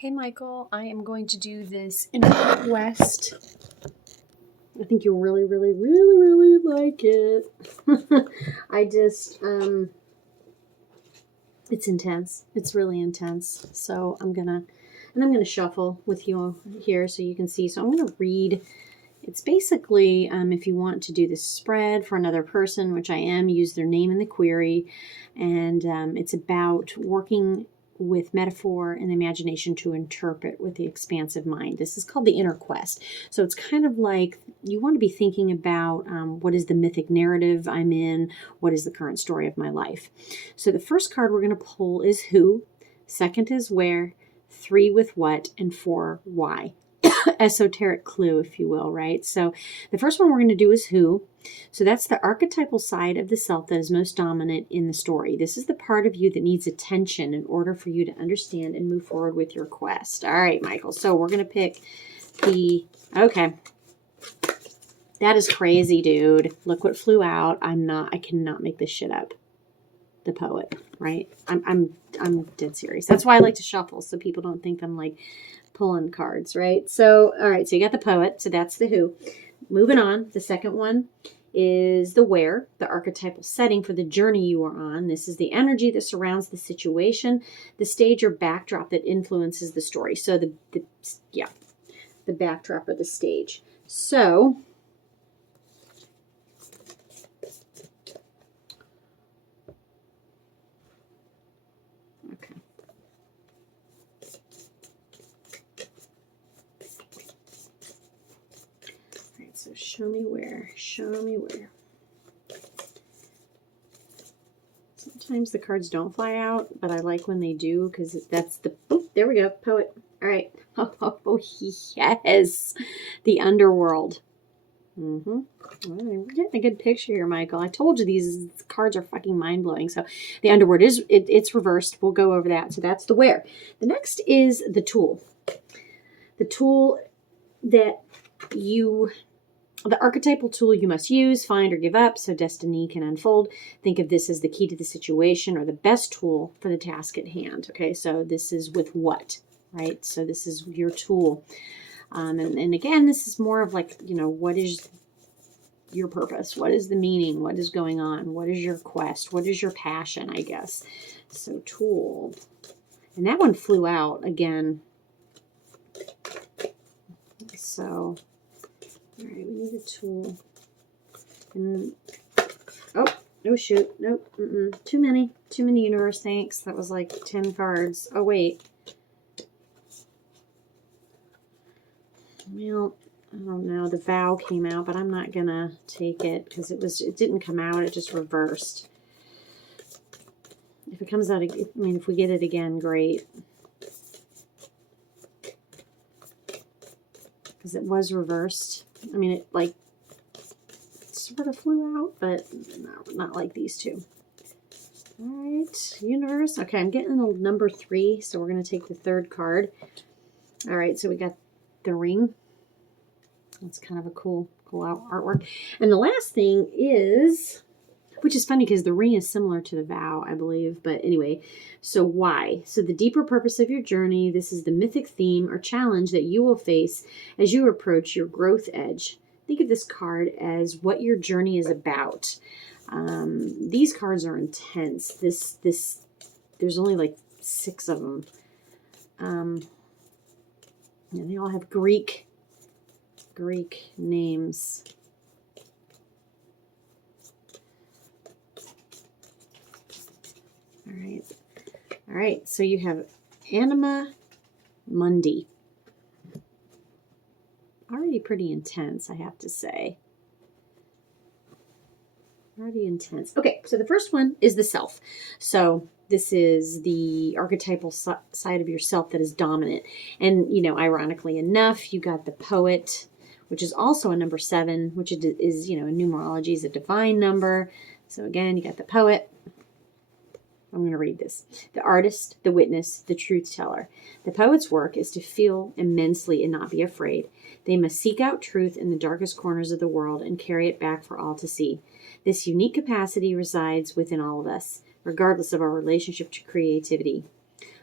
Hey Michael, I am going to do this inner quest. I think you'll really like it. I just, it's intense. It's really intense. So I'm gonna shuffle with you here so you can see. So I'm gonna read. It's basically, if you want to do this spread for another person, which I am, use their name in the query. And it's about working with metaphor and imagination to interpret with the expansive mind. This is called the inner quest. So it's kind of like you want to be thinking about what is the mythic narrative I'm in, what is the current story of my life. So the first card we're going to pull is who, second is where, 3 with what, and 4 why. Esoteric clue, if you will, right? So the first one we're going to do is who. So that's the archetypal side of the self that is most dominant in the story. This is the part of you that needs attention in order for you to understand and move forward with your quest. All right, Michael. So we're going to pick okay. That is crazy, dude. Look what flew out. I cannot make this shit up. The poet, right? I'm dead serious. That's why I like to shuffle so people don't think I'm like pulling cards, right? So, all right, so you got the poet, so that's the who. Moving on, the second one is the where, the archetypal setting for the journey you are on. This is the energy that surrounds the situation, the stage or backdrop that influences the story. So the backdrop of the stage. So so show me where. Sometimes the cards don't fly out, but I like when they do because that's the, oh, there we go, poet. All right. Oh, yes. The underworld. Well, we're getting a good picture here, Michael. I told you these cards are fucking mind-blowing. So the underworld is, it's reversed. We'll go over that. So that's the where. The next is the tool. The tool that the archetypal tool you must use, find, or give up so destiny can unfold. Think of this as the key to the situation or the best tool for the task at hand. Okay, so this is with what, right? So this is your tool. And again, this is more of like, what is your purpose? What is the meaning? What is going on? What is your quest? What is your passion, I guess? So tool. And that one flew out again. So... all right, we need a tool. And oh shoot, nope, too many universe, thanks. That was like 10 cards. Oh wait. Well, I don't know. The vow came out, but I'm not gonna take it because it didn't come out. It just reversed. If it comes out, if we get it again, great. Because it was reversed. It like sort of flew out, but not like these two. All right, universe. Okay, I'm getting the number 3, so we're going to take the third card. All right, so we got the ring. That's kind of a cool artwork. And the last thing is, which is funny because the ring is similar to the vow, I believe. But anyway, so why? So the deeper purpose of your journey, this is the mythic theme or challenge that you will face as you approach your growth edge. Think of this card as what your journey is about. These cards are intense. There's only like 6 of them. And they all have Greek names. All right, so you have Anima Mundi. Already pretty intense, I have to say. Already intense. Okay, so the first one is the self. So this is the archetypal side of yourself that is dominant. And, ironically enough, you got the poet, which is also a number 7, which is, in numerology is a divine number. So again, you got the poet. I'm going to read this. The artist, the witness, the truth teller. The poet's work is to feel immensely and not be afraid. They must seek out truth in the darkest corners of the world and carry it back for all to see. This unique capacity resides within all of us, regardless of our relationship to creativity.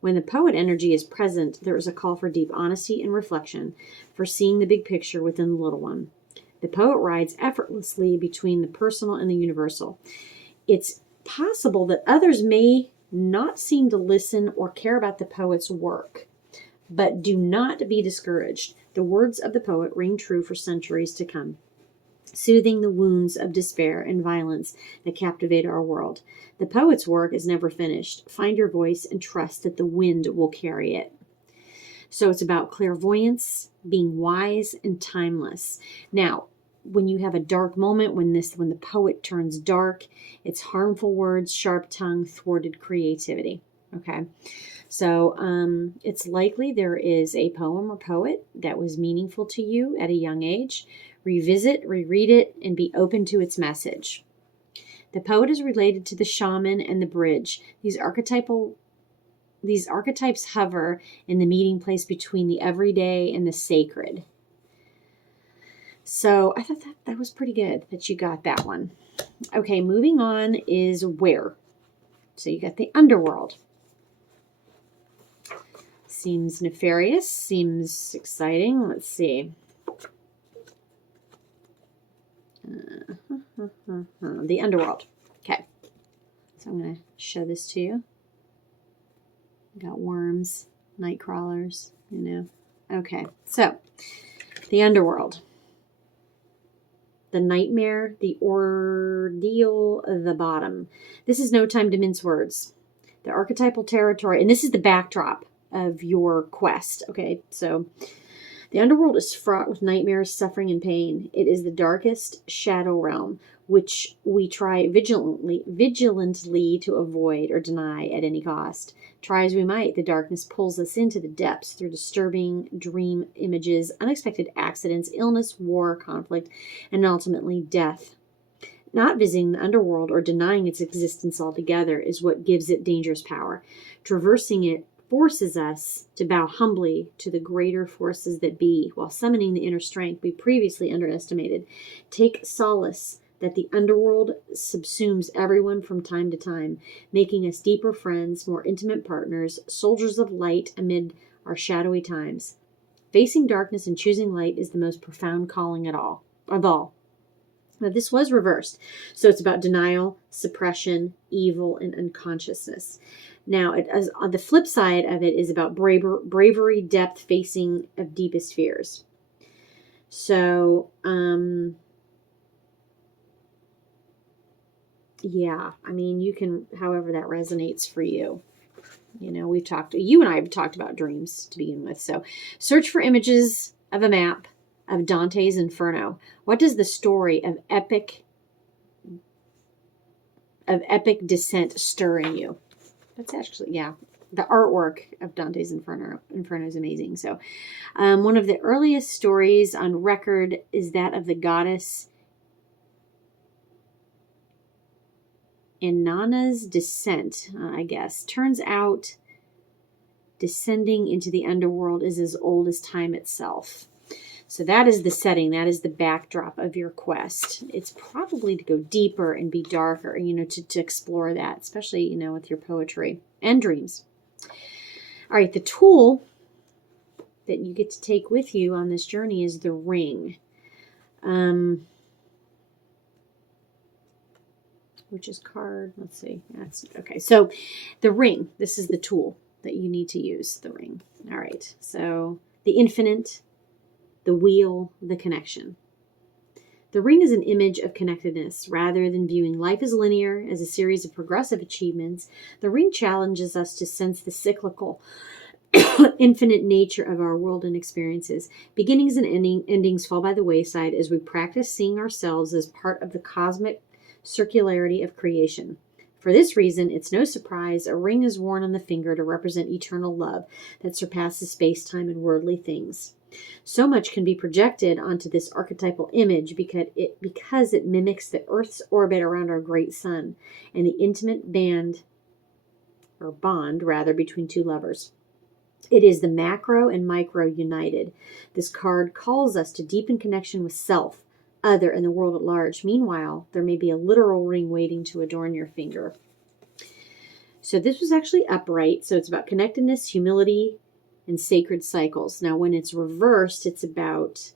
When the poet energy is present, there is a call for deep honesty and reflection, for seeing the big picture within the little one. The poet rides effortlessly between the personal and the universal. It's possible that others may not seem to listen or care about the poet's work, but do not be discouraged. The words of the poet ring true for centuries to come, soothing the wounds of despair and violence that captivate our world. The poet's work is never finished. Find your voice and trust that the wind will carry it. So it's about clairvoyance, being wise and timeless. Now, when you have a dark moment, when the poet turns dark, it's harmful words, sharp tongue, thwarted creativity. Okay. So it's likely there is a poem or poet that was meaningful to you at a young age. Revisit, reread it, and be open to its message. The poet is related to the shaman and the bridge. These archetypes hover in the meeting place between the everyday and the sacred. So I thought that was pretty good that you got that one. Okay, moving on is where. So you got the underworld. Seems nefarious, seems exciting. Let's see. The underworld. Okay. So I'm going to show this to you. Got worms, night crawlers, Okay. So the underworld. The nightmare, the ordeal, the bottom. This is no time to mince words. The archetypal territory, and this is the backdrop of your quest. Okay. So the underworld is fraught with nightmares, suffering, and pain. It is the darkest shadow realm, which we try vigilantly to avoid or deny at any cost. Try as we might, the darkness pulls us into the depths through disturbing dream images, unexpected accidents, illness, war, conflict, and ultimately death. Not visiting the underworld or denying its existence altogether is what gives it dangerous power. Traversing it forces us to bow humbly to the greater forces that be, while summoning the inner strength we previously underestimated. Take solace that the underworld subsumes everyone from time to time, making us deeper friends, more intimate partners, soldiers of light amid our shadowy times. Facing darkness and choosing light is the most profound calling of all. Now, this was reversed. So it's about denial, suppression, evil, and unconsciousness. Now, on the flip side of it is about bravery, depth, facing of deepest fears. So, yeah, I mean, you can, however that resonates for you. You and I have talked about dreams to begin with. So search for images of a map of Dante's Inferno. What does the story of epic descent stir in you? That's actually, the artwork of Dante's Inferno is amazing. So one of the earliest stories on record is that of the goddess Inanna's descent, I guess. Turns out descending into the underworld is as old as time itself. So that is the setting. That is the backdrop of your quest. It's probably to go deeper and be darker, to explore that, especially, with your poetry and dreams. All right, the tool that you get to take with you on this journey is the ring. Which is card, let's see. That's okay. So the ring, this is the tool that you need to use, the ring. All right. So the infinite, the wheel, the connection. The ring is an image of connectedness. Rather than viewing life as linear, as a series of progressive achievements, the ring challenges us to sense the cyclical, infinite nature of our world and experiences. Beginnings and endings fall by the wayside as we practice seeing ourselves as part of the cosmic circularity of creation. For this reason, it's no surprise a ring is worn on the finger to represent eternal love that surpasses space-time and worldly things. So much can be projected onto this archetypal image because it mimics the Earth's orbit around our great sun and the intimate bond between two lovers. It is the macro and micro united. This card calls us to deepen connection with self, other, and the world at large. Meanwhile, there may be a literal ring waiting to adorn your finger. So this was actually upright. So it's about connectedness, humility, and sacred cycles. Now, when it's reversed, it's about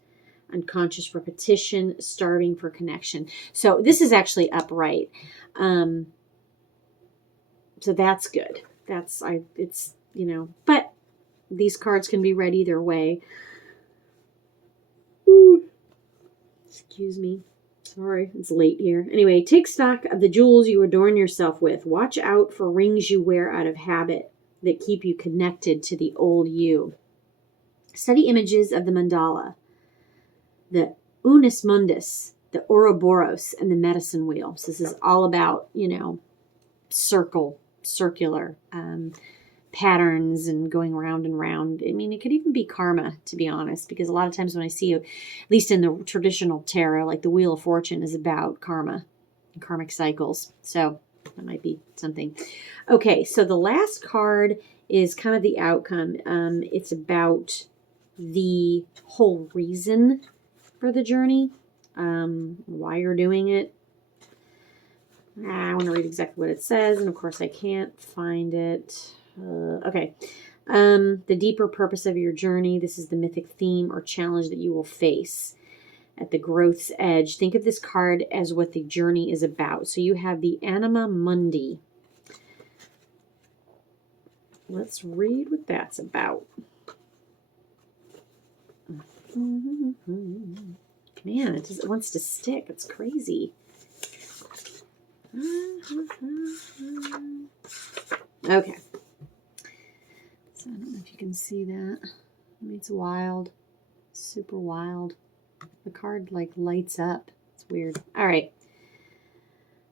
unconscious repetition, starving for connection. So this is actually upright. So that's good. It's, but these cards can be read either way. Ooh. Excuse me. Sorry, it's late here. Anyway, take stock of the jewels you adorn yourself with. Watch out for rings you wear out of habit that keep you connected to the old you. Study images of the mandala, the unus mundus, the Ouroboros, and the medicine wheel. So this is all about, circular patterns and going round and round. I mean, it could even be karma, to be honest, because a lot of times when I see, at least in the traditional tarot, like the Wheel of Fortune is about karma and karmic cycles. So that might be something. Okay, so the last card is kind of the outcome. It's about the whole reason for the journey, why you're doing it. I want to read exactly what it says, and of course I can't find it. Okay. The deeper purpose of your journey. This is the mythic theme or challenge that you will face at the growth's edge. Think of this card as what the journey is about. So you have the Anima Mundi. Let's read what that's about. Man, it wants to stick. It's crazy. Okay. So I don't know if you can see that. I mean, it's wild. Super wild. The card like lights up. It's weird. All right.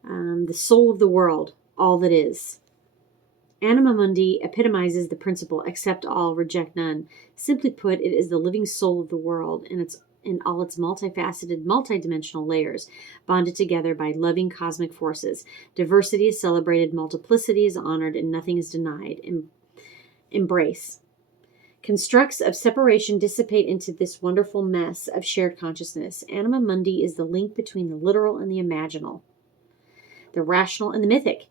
The soul of the world. All that is. Anima Mundi epitomizes the principle, accept all, reject none. Simply put, it is the living soul of the world, and it's in all its multifaceted, multidimensional layers, bonded together by loving cosmic forces. Diversity is celebrated, multiplicity is honored, and nothing is denied. Embrace. Constructs of separation dissipate into this wonderful mess of shared consciousness. Anima Mundi is the link between the literal and the imaginal, the rational and the mythic.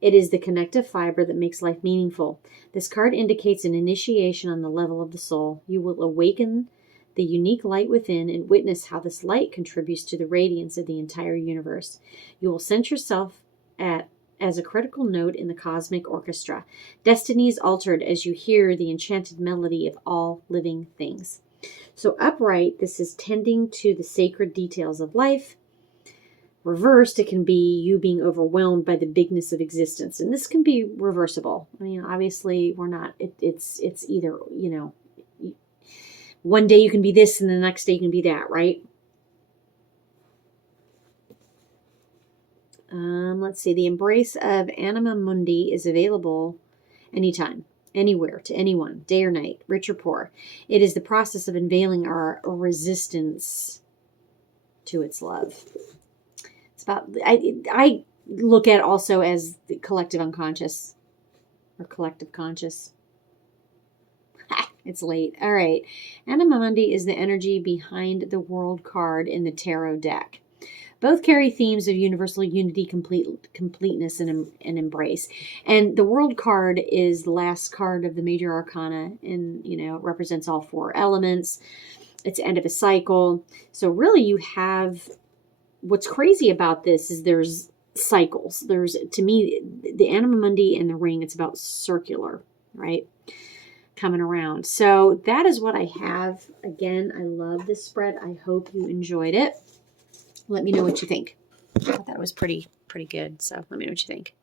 It is the connective fiber that makes life meaningful. This card indicates an initiation on the level of the soul. You will awaken the unique light within and witness how this light contributes to the radiance of the entire universe. You will sense yourself as a critical note in the cosmic orchestra. Destiny is altered as you hear the enchanted melody of all living things. So upright, this is tending to the sacred details of life. Reversed, it can be you being overwhelmed by the bigness of existence. And this can be reversible. I mean, obviously, we're not, it's either, one day you can be this and the next day you can be that, right? Let's see. The embrace of Anima Mundi is available anytime, anywhere, to anyone, day or night, rich or poor. It is the process of unveiling our resistance to its love. It's about, I look at also as the collective unconscious or collective conscious. It's late. All right. Anima Mundi is the energy behind the world card in the tarot deck. Both carry themes of universal unity, completeness, and embrace. And the world card is the last card of the major arcana, and it represents all four elements. It's the end of a cycle. So really, you have, what's crazy about this is there's cycles. There's, to me, the Anima Mundi and the ring. It's about circular, right? Coming around. So that is what I have. Again, I love this spread. I hope you enjoyed it. Let me know what you think. I thought it was pretty good. So let me know what you think.